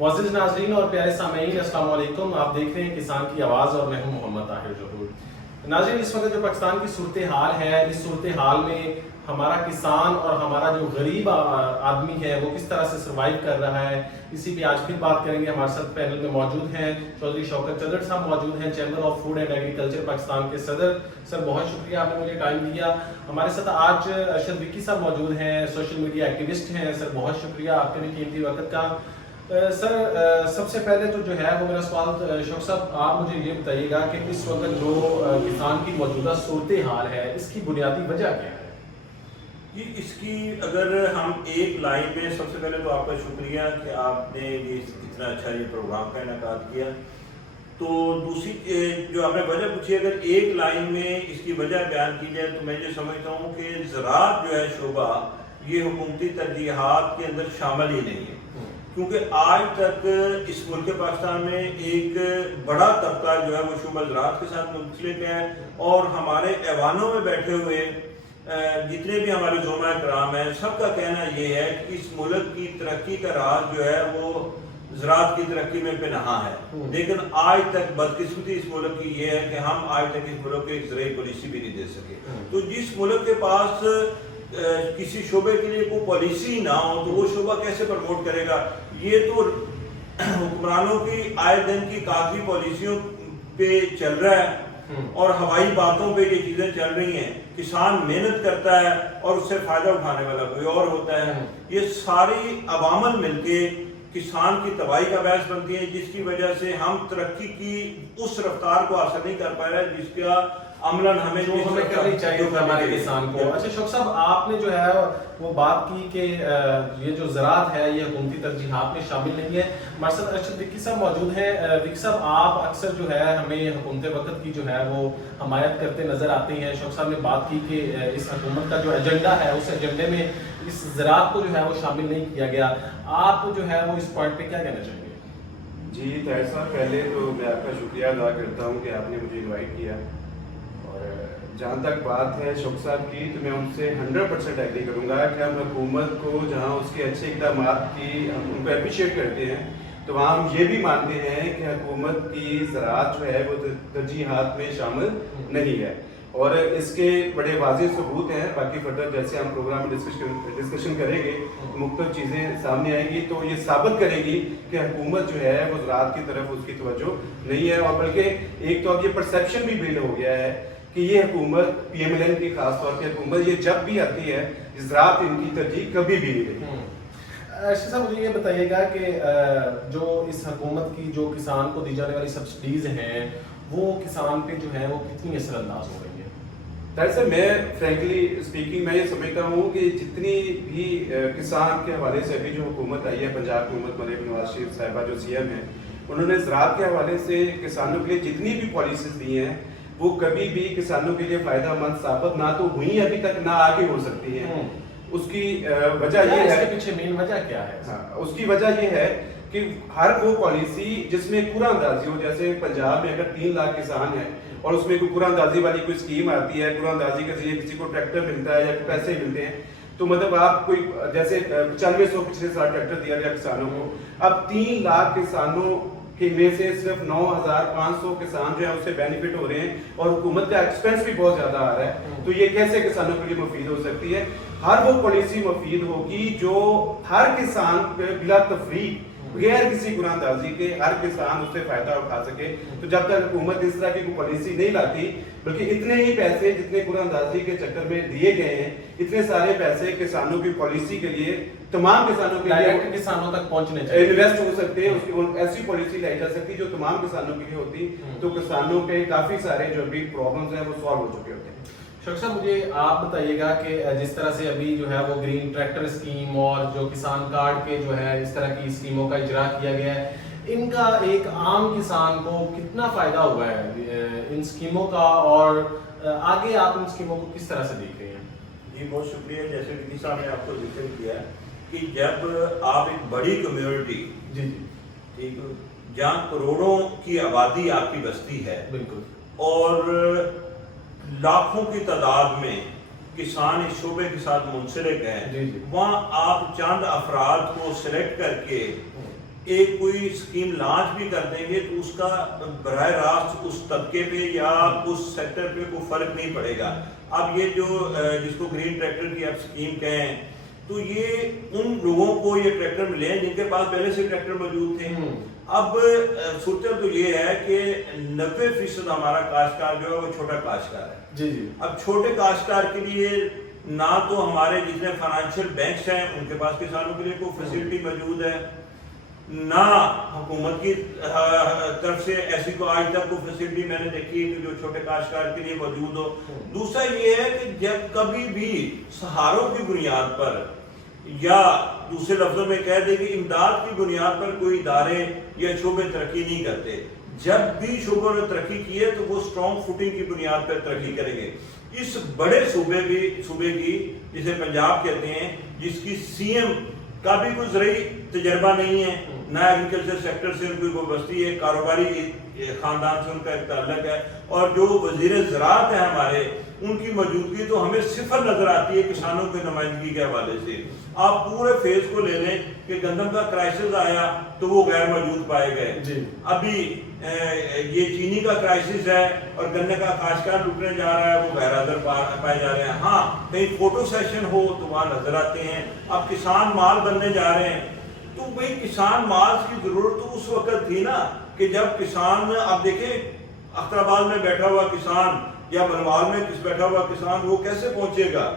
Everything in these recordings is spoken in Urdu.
معزز ناظرین اور پیارے سامعین، السلام علیکم. آپ دیکھ رہے ہیں کسان کی آواز اور میں ہوں محمد طاہر ظہور. ناظرین، اس وقت جو پاکستان کی صورتحال ہے، اس صورتحال میں ہمارا کسان اور ہمارا جو غریب آدمی ہے وہ کس طرح سے سروائیو کر رہا ہے، اسی پہ آج پھر بات کریں گے. ہمارے ساتھ پینل میں موجود ہیں چودھری شوکت چدر صاحب، موجود ہیں chamber of food and agriculture Pakistan کے صدر. سر بہت شکریہ، آپ نے مجھے ٹائم دیا. ہمارے ساتھ آج ارشد وکی صاحب موجود ہیں، سوشل میڈیا ایکٹیوسٹ ہیں. سر بہت شکریہ آپ کے قیمتی وقت کا. سر سب سے پہلے تو جو ہے وہ میرا سوال شوق صاحب آپ مجھے یہ بتائیے گا کہ اس وقت جو کسان کی موجودہ صورتحال ہے اس کی بنیادی وجہ کیا ہے؟ جی، اس کی اگر ہم ایک لائن میں، سب سے پہلے تو آپ کا شکریہ کہ آپ نے یہ اتنا اچھا یہ پروگرام کا انعقاد کیا. تو دوسری جو آپ نے وجہ پوچھی، اگر ایک لائن میں اس کی وجہ بیان کی جائے تو میں یہ سمجھتا ہوں کہ زراعت جو ہے شعبہ یہ حکومتی ترجیحات کے اندر شامل ہی نہیں ہے، کیونکہ آج تک اس ملک پاکستان میں ایک بڑا طبقہ جو ہے وہ شعبہ زراعت کے ساتھ منسلک ہے. اور ہمارے ایوانوں میں بیٹھے ہوئے جتنے بھی ہمارے علماء کرام ہیں، سب کا کہنا یہ ہے کہ اس ملک کی ترقی کا راز جو ہے وہ زراعت کی ترقی میں پنہاں ہے. لیکن آج تک بدقسمتی اس ملک کی یہ ہے کہ ہم آج تک اس ملک کو ایک زرعی پالیسی بھی نہیں دے سکے. تو جس ملک کے پاس کسی شعبے کے لیے کوئی پالیسی نہ ہو تو وہ شعبہ کیسے پروموٹ کرے گا؟ یہ تو حکمرانوں کی آئے دن کی کاغذی پالیسیوں پہ چل رہا ہے اور ہوائی باتوں پہ یہ چیزیں چل رہی ہیں. کسان محنت کرتا ہے اور اس سے فائدہ اٹھانے والا کوئی اور ہوتا ہے. یہ ساری عوامل مل کے کسان کی تباہی کا باعث بنتی ہیں، جس کی وجہ سے ہم ترقی کی اس رفتار کو حاصل نہیں کر پا رہے جس کا عملاً ہمیں کرنی چاہیے ہمارے کسان کو. اچھا شوق صاحب، آپ نے جو ہے وہ بات کی کہ یہ جو زراعت ہے یہ حکومتی ترجیحات میں شامل نہیں ہے. ہمارے ساتھ ارشد وکی صاحب موجود ہیں. وکی صاحب، آپ اکثر جو ہے ہمیں حکومت وقت کی جو ہے وہ حمایت کرتے نظر آتے ہیں. شوق صاحب نے بات کی کہ اس حکومت کا جو ایجنڈا ہے اس ایجنڈے میں اس زراعت کو جو ہے وہ شامل نہیں کیا گیا. آپ جو ہے وہ اس پوائنٹ پہ کیا کہنا چاہیں گے؟ جی طاہر صاحب، پہلے تو میں آپ کا شکریہ ادا کرتا ہوں کہ آپ نے مجھے انوائٹ کیا. اور جہاں تک بات ہے شوق صاحب کی، تو میں ان سے 100% ایگری کروں گا کہ ہم حکومت کو جہاں اس کے اچھے اقدامات کی ہم ان کو اپریشیٹ کرتے ہیں، تو وہاں ہم یہ بھی مانتے ہیں کہ حکومت کی زراعت جو ہے وہ ترجیحات میں شامل نہیں ہے. اور اس کے بڑے واضح ثبوت ہیں. باقی فردر جیسے ہم پروگرام میں ڈسکشن کریں گے، مختلف چیزیں سامنے آئیں گی تو یہ ثابت کرے گی کہ حکومت جو ہے وہ زراعت کی طرف اس کی توجہ نہیں ہے. اور بلکہ ایک تو اب یہ پرسیپشن بھی بلڈ ہو گیا ہے کہ یہ حکومت PMLN کی خاص طور پہ حکومت یہ جب بھی آتی ہے زراعت ان کی ترجیح کبھی بھی نہیں رہی. ارشد صاحب، مجھے یہ بتائیے گا کہ جو اس حکومت کی جو کسان کو دی جانے والی سبسڈیز ہیں وہ کسان پہ جو ہے وہ کتنی اثر انداز ہو رہی ہے؟ طاہر صاحب، میں فرینکلی اسپیکنگ میں یہ سمجھتا ہوں کہ جتنی بھی کسان کے حوالے سے ابھی جو حکومت آئی ہے، پنجاب حکومت ملک نواز شریف صاحبہ جو CM ہیں، انہوں نے زراعت کے حوالے سے کسانوں کے لیے جتنی بھی پالیسیز دی ہیں وہ کبھی بھی کسانوں کے لیے فائدہ مند ثابت نہ تو ہوئی ابھی تک، نہ آگے ہو سکتی ہیں. اس کی وجہ یہ ہے، پیچھے مین وجہ کیا ہے؟ اس کی وجہ یہ ہے کہ ہر وہ پالیسی جس میں قرعہ اندازی ہو، جیسے پنجاب میں اگر 3 لاکھ کسان ہیں اور اس میں کوئی قرعہ اندازی والی کوئی اسکیم آتی ہے، قرعہ اندازی کے ذریعے کسی کو ٹریکٹر ملتا ہے یا پیسے ملتے ہیں، تو مطلب آپ کوئی جیسے 9500 پچھلے سال ٹریکٹر دیا گیا کسانوں کو، اب 3 لاکھ کسانوں کہ میں سے صرف 9500 کسان جو ہیں اس سے بینیفٹ ہو رہے ہیں اور حکومت کا ایکسپینس بھی بہت زیادہ آ رہا ہے. تو یہ کیسے کسانوں کے لیے مفید ہو سکتی ہے؟ ہر وہ پالیسی مفید ہوگی جو ہر کسان پہ بلا تفریق بغیر کسی قرعہ اندازی کے ہر کسان اس سے فائدہ اٹھا سکے. تو جب تک حکومت اس طرح کی کوئی پالیسی نہیں لاتی، بلکہ اتنے ہی پیسے جتنے قرعہ اندازی کے چکر میں دیے گئے ہیں، اتنے سارے پیسے کسانوں کی پالیسی کے لیے، تمام کسانوں کے لیے کسانوں تک پہنچنے چاہیے، انویسٹ ہو سکتے ہیں. اس کی ایسی پالیسی لائی جا سکتی جو تمام کسانوں کے لیے ہوتی، تو کسانوں کے کافی سارے جو بھی پرابلمز ہیں وہ سالو ہو چکے ہوتے ہیں. شوق صاحب، مجھے آپ بتائیے گا کہ جس طرح سے ابھی جو ہے وہ گرین ٹریکٹر اسکیم اور جو کسان کارڈ کے جو ہے اس طرح کی اسکیموں کا اجرا کیا گیا ہے، ان کا ایک عام کسان کو کتنا فائدہ ہوا ہے ان اسکیموں کا، اور آگے آپ ان اسکیموں کو کس طرح سے دیکھ رہے ہیں؟ جی بہت شکریہ. جیسے وکی صاحب نے آپ کو ذکر کیا ہے کہ جب آپ ایک بڑی کمیونٹی، ٹھیک، جہاں کروڑوں کی آبادی آپ کی بستی ہے، بالکل، اور لاکھوں کی تعداد میں کسان اس شعبے کے ساتھ منسلک ہیں، وہاں آپ چند افراد کو سلیکٹ کر کے ایک کوئی اسکیم لانچ بھی کر دیں گے تو اس کا براہ راست اس طبقے پہ یا اس سیکٹر پہ کوئی فرق نہیں پڑے گا. اب یہ جو جس کو گرین ٹریکٹر کی آپ اسکیم کہیں تو یہ ان لوگوں کو یہ ٹریکٹر ملے ہیں جن کے پاس پہلے سے ٹریکٹر موجود تھے. اب صورت تو یہ ہے کہ 90% ہمارا کاشتکار جو ہے وہ چھوٹا کاشتکار ہے. جی جی. اب چھوٹے کاشتکار کے لیے نہ تو ہمارے جتنے فائنینشیل بینکس ہیں ان کے پاس کسانوں کے لیے کوئی فیسلٹی موجود ہے, نہ حکومت کی طرف سے ایسی کوئی آج تک کوئی فیسلٹی میں نے دیکھی کہ جو چھوٹے کاشتکار کے لیے موجود ہو. دوسرا یہ ہے کہ جب کبھی بھی سہاروں کی بنیاد پر یا دوسرے لفظوں میں کہہ دیں کہ امداد کی بنیاد پر کوئی ادارے یا شعبے ترقی نہیں کرتے. جب بھی شعبوں نے ترقی کی ہے تو وہ اسٹرانگ فوٹنگ کی بنیاد پر ترقی کریں گے. اس بڑے صوبے کی جسے پنجاب کہتے ہیں, جس کی سی ایم کا بھی کوئی زرعی تجربہ نہیں ہے, نہ ایگریکلچر سیکٹر سے ان کی وابستگی ہے, کاروباری خاندان سے ان کا ایک تعلق ہے, اور جو وزیر زراعت ہیں ہمارے ان کی موجودگی تو ہمیں صفر نظر آتی ہے کسانوں کی نمائندگی کے حوالے سے. آپ پورے فیز کو لے لیں کہ گندم کا کرائسس آیا تو وہ غیر موجود پائے گئے. ابھی یہ چینی کا کرائسس ہے اور گنے کا کاشتکار لٹنے جا رہا ہے, وہ غیر حاضر پائے جا رہے ہیں. ہاں کہیں فوٹو سیشن ہو تو وہاں نظر آتے ہیں. اب کسان مال بننے جا رہے ہیں تو بھئی کسان مال کی ضرورت تو اس وقت تھی نا کہ جب کسان, اب دیکھیں اختر آباد میں بیٹھا ہوا کسان یا بنوال میں بیٹھا ہوا کسان وہ کیسے پہنچے گا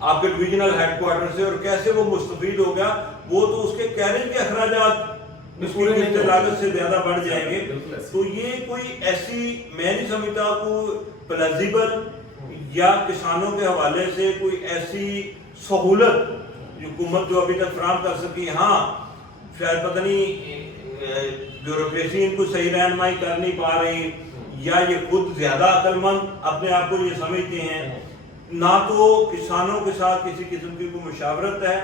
آپ کے ڈویژنل ہیڈ کوارٹر سے, اور کیسے وہ مستفید ہوگا؟ وہ تو اس کے کیریج کے اخراجات لاگت سے زیادہ بڑھ جائیں گے. تو یہ کوئی ایسی میں نہیں سمجھتا کوئی پلازیبل یا کسانوں کے حوالے سے کوئی ایسی سہولت حکومت جو ابھی تک فراہم کر سکی. ہاں شاید پتہ نہیں بیوروکریسی ان کو صحیح رہنمائی کر نہیں پا رہی, یا یہ خود زیادہ عقل مند اپنے آپ کو یہ سمجھتے ہیں, نہ تو کسانوں کے ساتھ کسی قسم کی کوئی مشاورت ہے,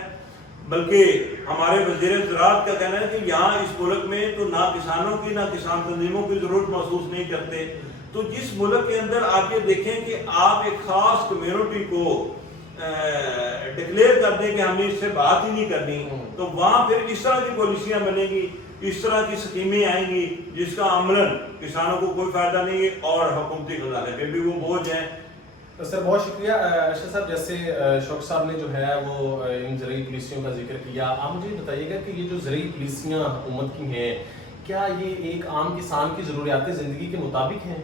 بلکہ ہمارے وزیر زراعت کا کہنا ہے کہ یہاں اس ملک میں تو نہ کسانوں کی نہ کسان تنظیموں کی ضرورت محسوس نہیں کرتے. تو جس ملک کے اندر آپ یہ دیکھیں کہ آپ ایک خاص کمیونٹی کو ڈکلیئر کر دیں کہ ہم نے اس سے بات ہی نہیں کرنی, تو وہاں پھر اس طرح کی پالیسیاں بنیں گی, اس طرح کی سکیمیں آئیں گی جس کا عملاً کسانوں کو کوئی فائدہ نہیں ہے اور حکومتی خزانے پہ بھی وہ بوجھ ہیں. سر بہت شکریہ. ارشد صاحب, جیسے شوق صاحب نے جو ہے وہ ان زرعی پالیسیوں کا ذکر کیا, آپ مجھے بتائیے گا کہ یہ جو زرعی پالیسیاں حکومت کی ہیں کیا یہ ایک عام کسان کی ضروریات زندگی کے مطابق ہیں؟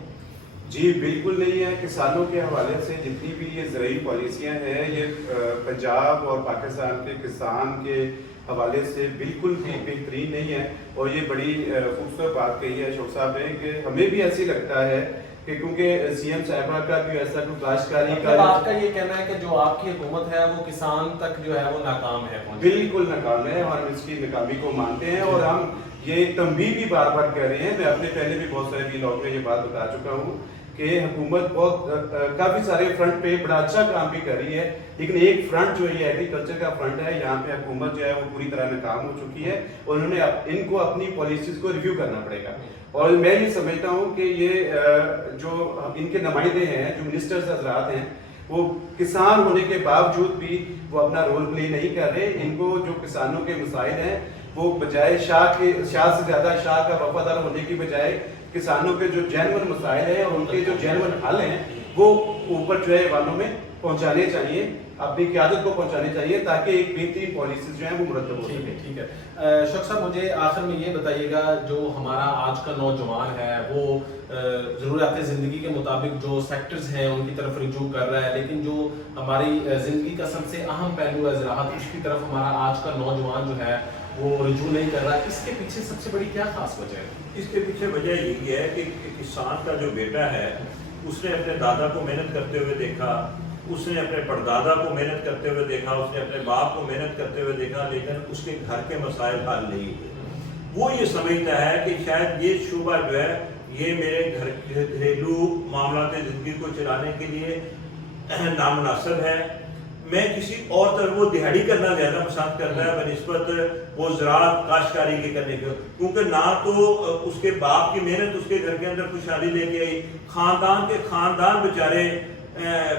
جی بالکل نہیں ہے. کسانوں کے حوالے سے جتنی بھی یہ زرعی پالیسیاں ہیں یہ پنجاب اور پاکستان کے کسان کے حوالے سے بالکل بھی بہترین نہیں ہے. اور یہ بڑی خوبصورت بات کہی ہے شوق صاحب نے کہ ہمیں بھی ایسی لگتا ہے کہ کیونکہ سی ایم صاحبہ کا بھی ایسا کوئی کاشتکاری کا, آپ کا یہ کہنا ہے کہ جو آپ کی حکومت ہے وہ کسان تک جو ہے وہ ناکام ہے؟ بالکل ناکام ہے, اور ہم اس کی ناکامی کو مانتے ہیں, اور ہم یہ تنبیہ بھی بار بار کر رہے ہیں. میں اپنے پہلے بھی بہت سارے ویلاگ میں یہ بات بتا چکا ہوں کہ حکومت بہت کافی سارے فرنٹ پہ بڑا اچھا کام بھی کر رہی ہے, لیکن ایک فرنٹ جو یہ ایگریکلچر کا فرنٹ ہے یہاں پہ حکومت جو ہے وہ پوری طرح ناکام ہو چکی ہے, اور انہوں نے ان کو اپنی پالیسیز کو ریویو کرنا پڑے گا. اور میں یہ سمجھتا ہوں کہ یہ جو ان کے نمائندے ہیں, جو منسٹرز حضرات ہیں, وہ کسان ہونے کے باوجود بھی وہ اپنا رول پلے نہیں کر رہے. ان کو جو کسانوں کے مسائل ہیں وہ بجائے شاہ سے زیادہ شاہ کا وفادار ہونے کی بجائے کسانوں کے جو جینون مسائل ہیں اور ان کے جو جینون حل ہیں وہ اوپر جو ہے والوں میں پہنچانے چاہیے, اپنی قیادت کو پہنچانے چاہیے تاکہ ایک بہترین پالیسیز جو ہیں وہ مرتب ہو سکے. ٹھیک ہے. شوق صاحب مجھے آخر میں یہ بتائیے گا, جو ہمارا آج کا نوجوان ہے وہ ضروریات زندگی کے مطابق جو سیکٹرز ہیں ان کی طرف رجوع کر رہا ہے, لیکن جو ہماری زندگی کا سب سے اہم پہلو ہے زراعت, اس کی طرف ہمارا آج کا نوجوان جو ہے وہ رجوع نہیں کر رہا. اس کے پیچھے سب سے بڑی کیا خاص وجہ ہے؟ اس کے پیچھے وجہ یہی ہے کہ کسان کا جو بیٹا ہے اس نے اپنے دادا کو محنت کرتے ہوئے دیکھا, اس نے اپنے پردادا کو محنت کرتے ہوئے دیکھا, اس نے اپنے باپ کو محنت کرتے ہوئے دیکھا, لیکن اس کے گھر کے مسائل حل نہیں ہوئے. وہ یہ سمجھتا ہے کہ شاید یہ شعبہ جو ہے یہ میرے گھریلو معاملات زندگی کو چلانے کے لیے نامناسب ہے. میں کسی اور طرح وہ دہاڑی کرنا زیادہ پسند کرتا ہے بنسبت وہ زراعت کاشتکاری کے کرنے کے, کیونکہ نہ تو اس کے باپ کی محنت اس کے گھر کے اندر خوشحالی لے کے آئی, خاندان کے خاندان بیچارے